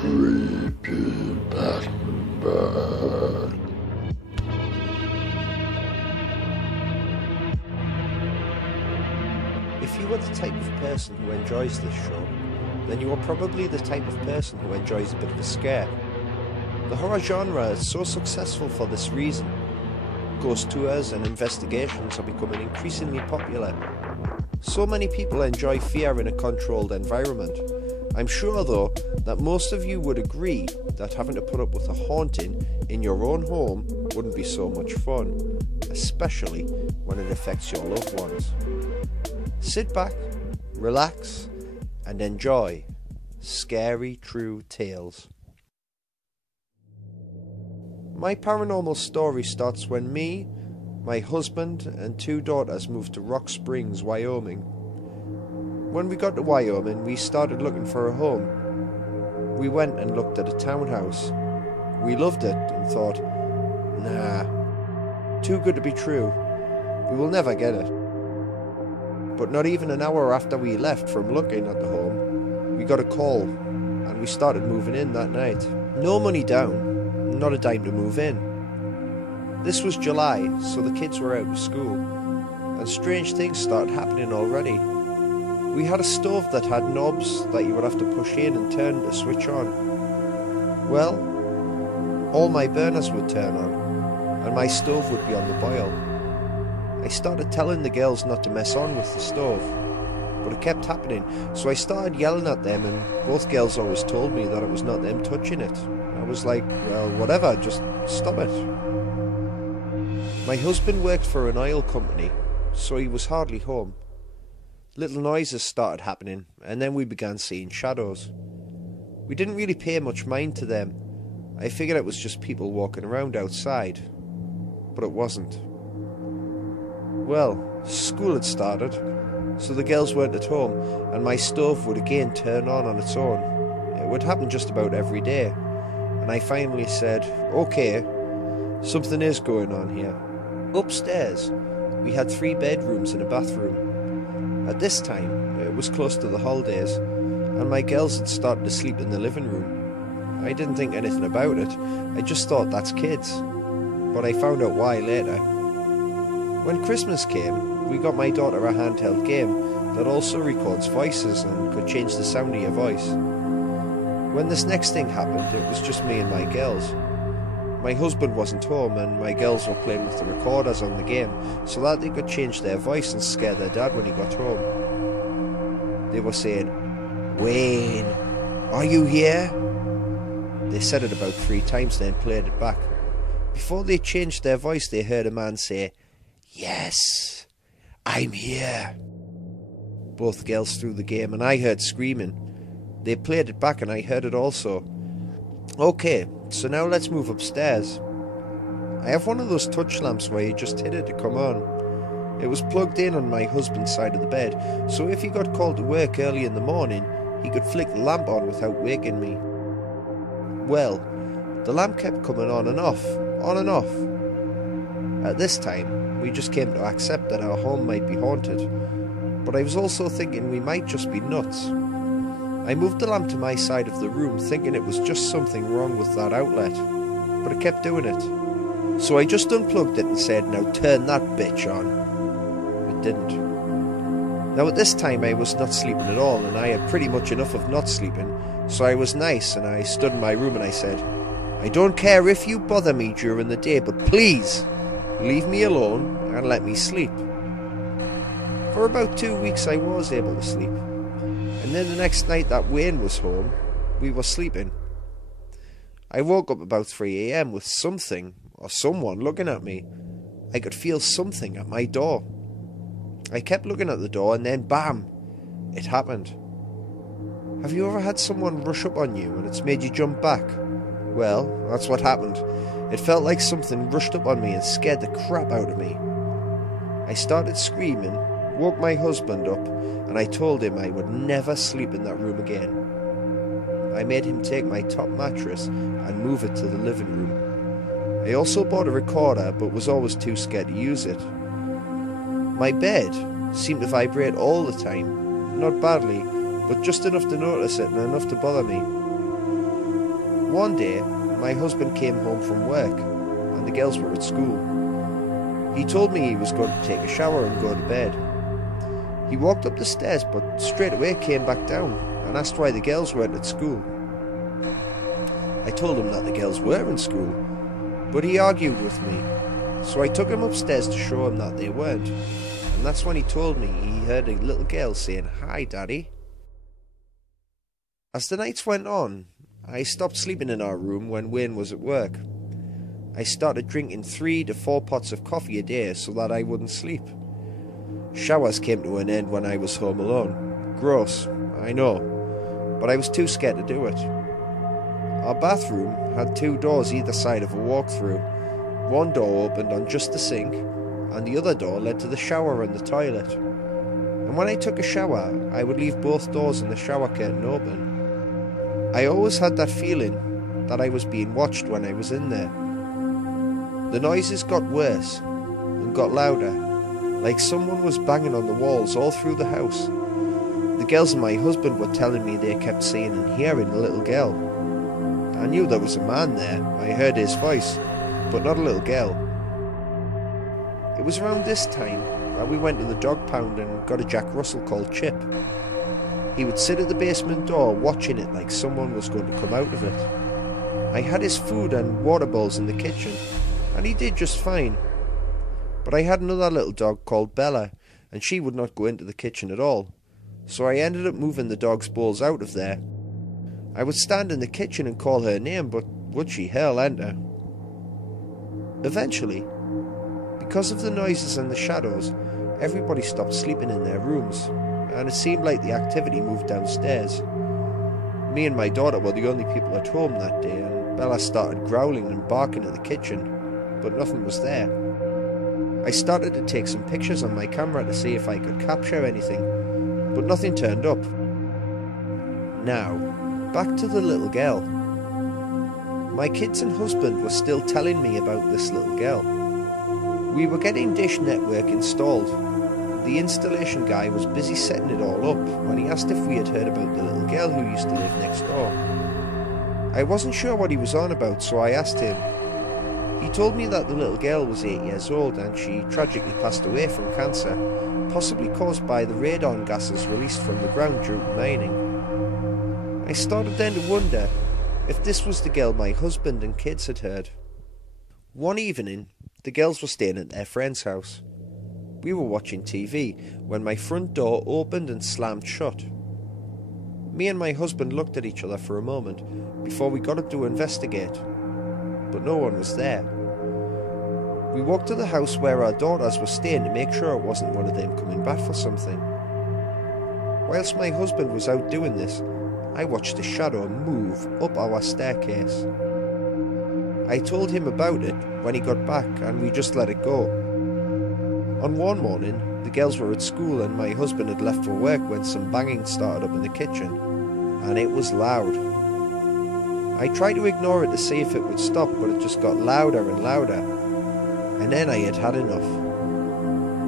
Creepy Battenberg. If you are the type of person who enjoys this show, then you are probably the type of person who enjoys a bit of a scare. The horror genre is so successful for this reason. Ghost tours and investigations are becoming increasingly popular. So many people enjoy fear in a controlled environment. I'm sure though that most of you would agree that having to put up with a haunting in your own home wouldn't be so much fun, especially when it affects your loved ones. Sit back, relax, and enjoy Scary True Tales. My paranormal story starts when me, my husband, and 2 daughters moved to Rock Springs, Wyoming. When we got to Wyoming, we started looking for a home. We went and looked at a townhouse. We loved it and thought, nah, too good to be true. We will never get it. But not even an hour after we left from looking at the home, we got a call and we started moving in that night. No money down, not a dime to move in. This was July, so the kids were out of school, and strange things started happening already. We had a stove that had knobs that you would have to push in and turn to switch on. Well, all my burners would turn on, and my stove would be on the boil. I started telling the girls not to mess on with the stove, but it kept happening, so I started yelling at them, and both girls always told me that it was not them touching it. I was like, well, whatever, just stop it. My husband worked for an oil company, so he was hardly home. Little noises started happening, and then we began seeing shadows. We didn't really pay much mind to them. I figured it was just people walking around outside, but it wasn't. Well, school had started, so the girls weren't at home, and my stove would again turn on its own. It would happen just about every day, and I finally said, okay, something is going on here. Upstairs, we had 3 bedrooms and a bathroom. At this time, it was close to the holidays, and my girls had started to sleep in the living room. I didn't think anything about it, I just thought that's kids, but I found out why later. When Christmas came, we got my daughter a handheld game that also records voices and could change the sound of your voice. When this next thing happened, it was just me and my girls. My husband wasn't home and my girls were playing with the recorders on the game so that they could change their voice and scare their dad when he got home. They were saying, "Wayne, are you here?" They said it about 3 times then played it back. Before they changed their voice, they heard a man say, "Yes, I'm here." Both girls threw the game and I heard screaming. They played it back and I heard it also. Okay, so now let's move upstairs. I have one of those touch lamps where you just hit it to come on. It was plugged in on my husband's side of the bed, so if he got called to work early in the morning, he could flick the lamp on without waking me. Well, the lamp kept coming on and off, on and off. At this time, we just came to accept that our home might be haunted, but I was also thinking we might just be nuts. I moved the lamp to my side of the room thinking it was just something wrong with that outlet, but it kept doing it. So I just unplugged it and said, "Now turn that bitch on." It didn't. Now at this time I was not sleeping at all and I had pretty much enough of not sleeping, so I was nice and I stood in my room and I said, "I don't care if you bother me during the day, but please leave me alone and let me sleep." For about 2 weeks I was able to sleep. And then the next night that Wayne was home, we were sleeping. I woke up about 3 AM with something or someone looking at me. I could feel something at my door. I kept looking at the door and then bam! It happened. Have you ever had someone rush up on you and it's made you jump back? Well, that's what happened. It felt like something rushed up on me and scared the crap out of me. I started screaming, woke my husband up, and I told him I would never sleep in that room again. I made him take my top mattress and move it to the living room. I also bought a recorder but was always too scared to use it. My bed seemed to vibrate all the time, not badly, but just enough to notice it and enough to bother me. One day, my husband came home from work and the girls were at school. He told me he was going to take a shower and go to bed. He walked up the stairs but straight away came back down and asked why the girls weren't at school. I told him that the girls were in school, but he argued with me, so I took him upstairs to show him that they weren't, and that's when he told me he heard a little girl saying, "Hi, Daddy." As the nights went on, I stopped sleeping in our room when Wayne was at work. I started drinking 3 to 4 pots of coffee a day so that I wouldn't sleep. Showers came to an end when I was home alone. Gross, I know, but I was too scared to do it. Our bathroom had 2 doors either side of a walk-through. One door opened on just the sink, and the other door led to the shower and the toilet. And when I took a shower, I would leave both doors and the shower curtain open. I always had that feeling that I was being watched when I was in there. The noises got worse and got louder, like someone was banging on the walls all through the house. The girls and my husband were telling me they kept seeing and hearing a little girl. I knew there was a man there, I heard his voice, but not a little girl. It was around this time that we went to the dog pound and got a Jack Russell called Chip. He would sit at the basement door watching it like someone was going to come out of it. I had his food and water bowls in the kitchen, and he did just fine. But I had another little dog called Bella, and she would not go into the kitchen at all, so I ended up moving the dog's bowls out of there. I would stand in the kitchen and call her name, but would she hell enter? Eventually, because of the noises and the shadows, everybody stopped sleeping in their rooms, and it seemed like the activity moved downstairs. Me and my daughter were the only people at home that day, and Bella started growling and barking at the kitchen, but nothing was there. I started to take some pictures on my camera to see if I could capture anything, but nothing turned up. Now, back to the little girl. My kids and husband were still telling me about this little girl. We were getting Dish Network installed. The installation guy was busy setting it all up when he asked if we had heard about the little girl who used to live next door. I wasn't sure what he was on about, so I asked him. He told me that the little girl was 8 years old and she tragically passed away from cancer, possibly caused by the radon gases released from the ground due to mining. I started then to wonder if this was the girl my husband and kids had heard. One evening, the girls were staying at their friend's house. We were watching TV when my front door opened and slammed shut. Me and my husband looked at each other for a moment before we got up to investigate, but no one was there. We walked to the house where our daughters were staying to make sure it wasn't one of them coming back for something. Whilst my husband was out doing this, I watched a shadow move up our staircase. I told him about it when he got back and we just let it go. On one morning, the girls were at school and my husband had left for work when some banging started up in the kitchen, and it was loud. I tried to ignore it to see if it would stop, but it just got louder and louder, and then I had had enough.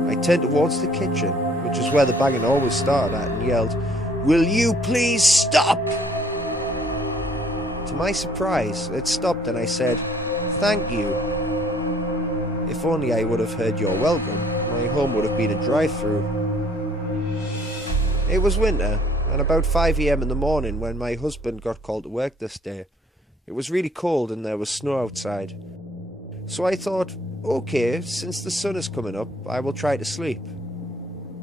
I turned towards the kitchen, which is where the banging always started at, and yelled, "Will you please stop?" To my surprise, it stopped and I said, "Thank you." If only I would have heard "You're welcome," my home would have been a drive-through. It was winter, and about 5 AM in the morning when my husband got called to work this day. It was really cold and there was snow outside. So I thought, okay, since the sun is coming up, I will try to sleep.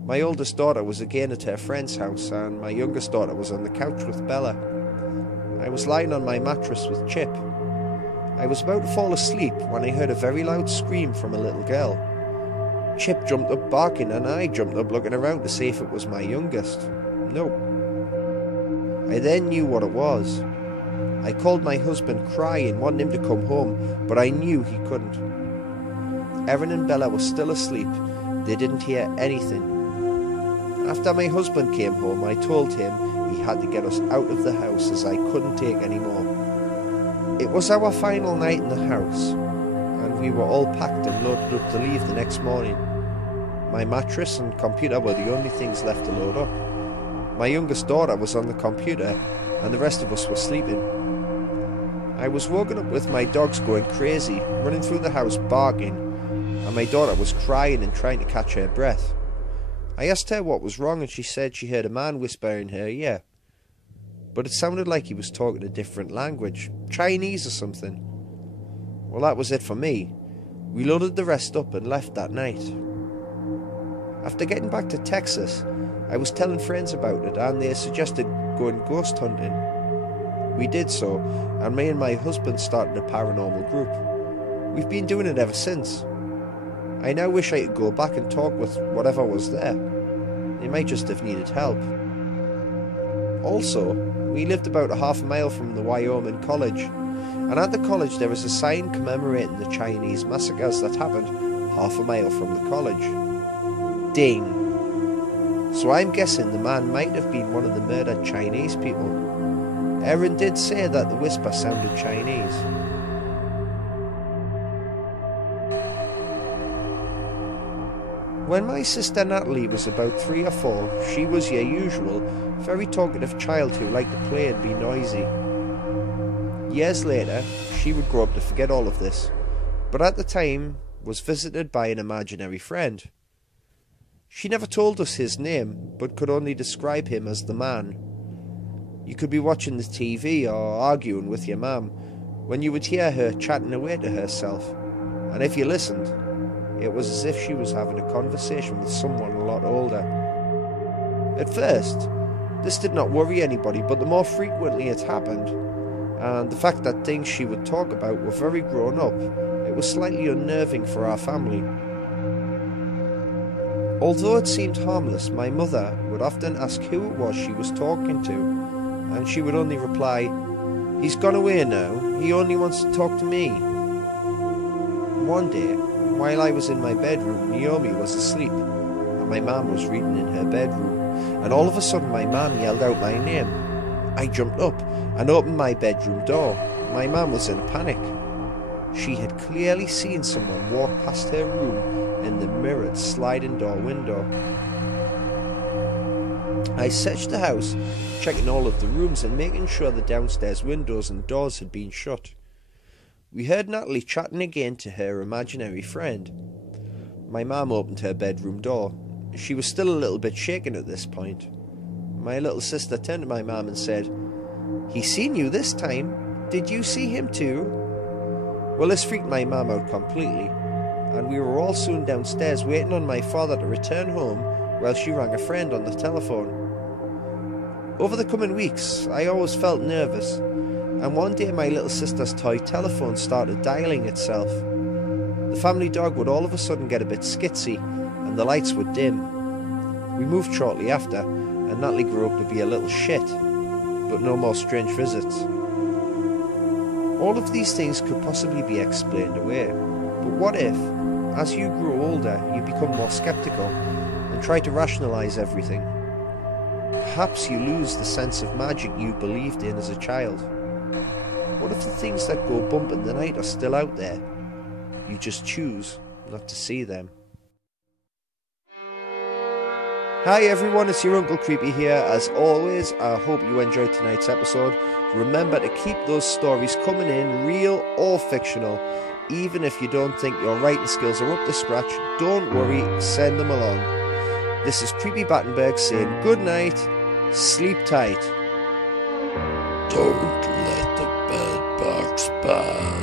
My oldest daughter was again at her friend's house, and my youngest daughter was on the couch with Bella. I was lying on my mattress with Chip. I was about to fall asleep when I heard a very loud scream from a little girl. Chip jumped up barking and I jumped up looking around to see if it was my youngest. Nope. I then knew what it was. I called my husband crying, wanting him to come home, but I knew he couldn't. Erin and Bella were still asleep. They didn't hear anything. After my husband came home, I told him he had to get us out of the house as I couldn't take any more. It was our final night in the house, and we were all packed and loaded up to leave the next morning. My mattress and computer were the only things left to load up. My youngest daughter was on the computer, and the rest of us were sleeping. I was woken up with my dogs going crazy, running through the house barking, and my daughter was crying and trying to catch her breath. I asked her what was wrong, and she said she heard a man whisper in her ear. But it sounded like he was talking a different language, Chinese or something. Well, that was it for me. We loaded the rest up and left that night. After getting back to Texas, I was telling friends about it, and they suggested going ghost hunting. We did so, and me and my husband started a paranormal group. We've been doing it ever since. I now wish I could go back and talk with whatever was there. They might just have needed help. Also, we lived about a half a mile from the Wyoming College, and at the college there was a sign commemorating the Chinese massacres that happened half a mile from the college. Ding! So I'm guessing the man might have been one of the murdered Chinese people. Erin did say that the whisper sounded Chinese. When my sister Natalie was about 3 or 4, she was your usual, very talkative child who liked to play and be noisy. Years later, she would grow up to forget all of this, but at the time was visited by an imaginary friend. She never told us his name, but could only describe him as the man. You could be watching the TV or arguing with your mum when you would hear her chatting away to herself, and if you listened, it was as if she was having a conversation with someone a lot older. At first, this did not worry anybody, but the more frequently it happened, and the fact that things she would talk about were very grown up, it was slightly unnerving for our family. Although it seemed harmless, my mother would often ask who it was she was talking to, and she would only reply, "He's gone away now, he only wants to talk to me." One day, while I was in my bedroom, Naomi was asleep, and my mum was reading in her bedroom, and all of a sudden my mum yelled out my name. I jumped up and opened my bedroom door. My mum was in a panic. She had clearly seen someone walk past her room in the mirrored sliding door window. I searched the house, checking all of the rooms and making sure the downstairs windows and doors had been shut. We heard Natalie chatting again to her imaginary friend. My mum opened her bedroom door. She was still a little bit shaken at this point. My little sister turned to my mum and said, "He's seen you this time. Did you see him too?" Well, this freaked my mum out completely, and we were all soon downstairs waiting on my father to return home while she rang a friend on the telephone. Over the coming weeks, I always felt nervous, and one day my little sister's toy telephone started dialing itself. The family dog would all of a sudden get a bit skitsy, and the lights would dim. We moved shortly after, and Natalie grew up to be a little shit, but no more strange visits. All of these things could possibly be explained away, but what if, as you grow older, you become more skeptical and try to rationalise everything? Perhaps you lose the sense of magic you believed in as a child. What if the things that go bump in the night are still out there? You just choose not to see them. Hi everyone, it's your Uncle Creepy here. As always, I hope you enjoyed tonight's episode. Remember to keep those stories coming in, real or fictional. Even if you don't think your writing skills are up to scratch, don't worry, send them along. This is Creepy Battenberg saying good night, sleep tight. Don't let the bed bugs bite.